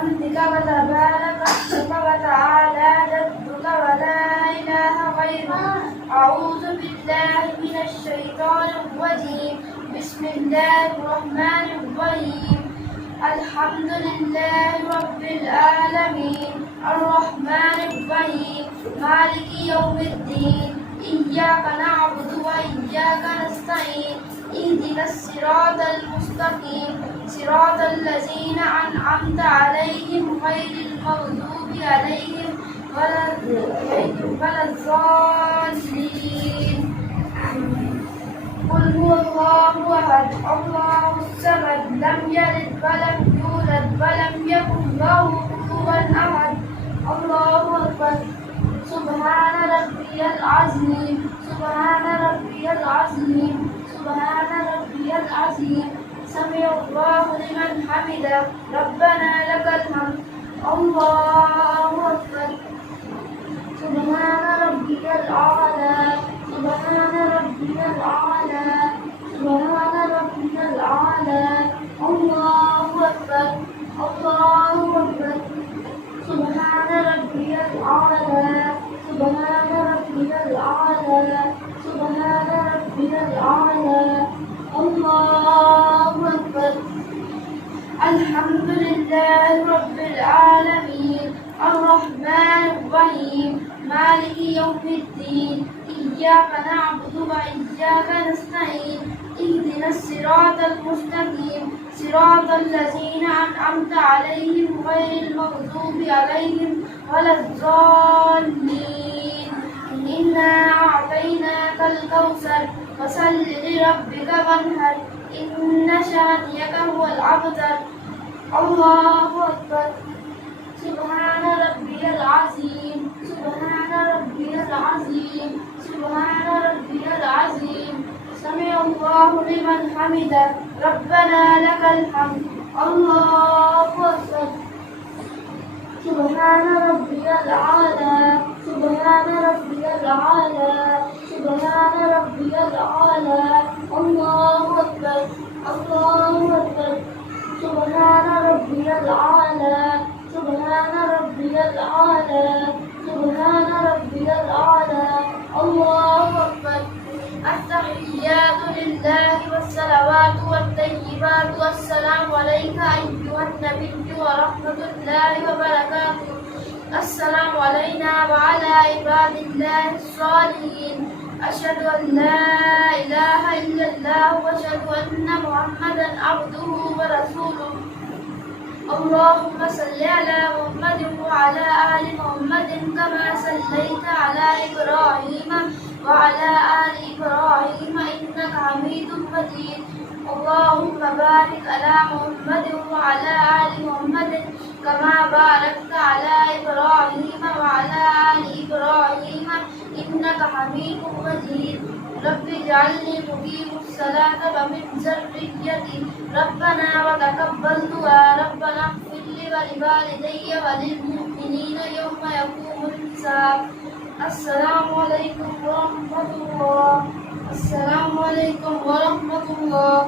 بحمدك وتبارك اسمك وتعالى جدك ولا إله غيرك. أعوذ بالله من الشيطان الرجيم. بسم الله الرحمن الرحيم. الحمد لله رب العالمين الرحمن الرحيم مالك يوم الدين. إياك نعبد وإياك نستعين. اهدنا الصراط المستقيم صراط الذين أنعمت عليهم غير المغضوب عليهم ولا الضالين. قل هو الله أحد الله الصمد لم يلد ولم يولد ولم يكن له كفوا أحد. الله أكبر. سبحان ربي العظيم سبحان ربي العظيم سبحان ربي العظيم. سمع الله لمن حمده ربنا لك الحمد. الله أكبر. سبحان ربي الأعلى سبحان ربي الأعلى سبحان ربي الأعلى. الله أكبر. الله أكبر. سبحان ربي الأعلى سبحان ربي الأعلى سبحان ربي الأعلى. الله أكبر. الحمد لله رب العالمين الرحمن الرحيم مالك يوم الدين. إياك نعبد وإياك نستعين. اهدنا الصراط المستقيم صراط الذين أنعمت عليهم غير المغضوب عليهم ولا الضالين. إنا أعطيناك الكوثر فصل لربك وانحر إن شانئك هو الأبتر. الله أكبر. سبحان ربي العظيم سبحان ربي العظيم سبحان ربي العظيم. سمع الله لمن حمده ربنا لك الحمد. الله أكبر. سبحان ربي الأعلى سبحان ربي الأعلى سبحان ربي الأعلى. الله أكبر. الله أكبر. سبحان ربي الأعلى سبحان ربي الأعلى سبحان ربي الأعلى. الله أكبر. التحيات لله والصلوات والطيبات والسلام عليك أيها النبي ورحمة الله وبركاته. السلام علينا وعلى عباد الله الصالحين. أشهد أن لا إله إلا الله وأشهد أن محمدا عبده ورسوله. اللهم صل على محمد وعلى آل محمد كما صليت على إبراهيم وعلى آل إبراهيم إنك حميد مجيد. اللهم بارك على محمد وعلى آل محمد كما باركت على إبراهيم وعلى آل إبراهيم إنك حميد مجيد. رب اجعلني مقيم الصلاة ومن ذريتي ربنا وتقبل دعاء. ربنا اغفر لي ولوالدي وللمؤمنين يوم يقوم الحساب. السلام عليكم ورحمة الله. السلام عليكم ورحمة الله.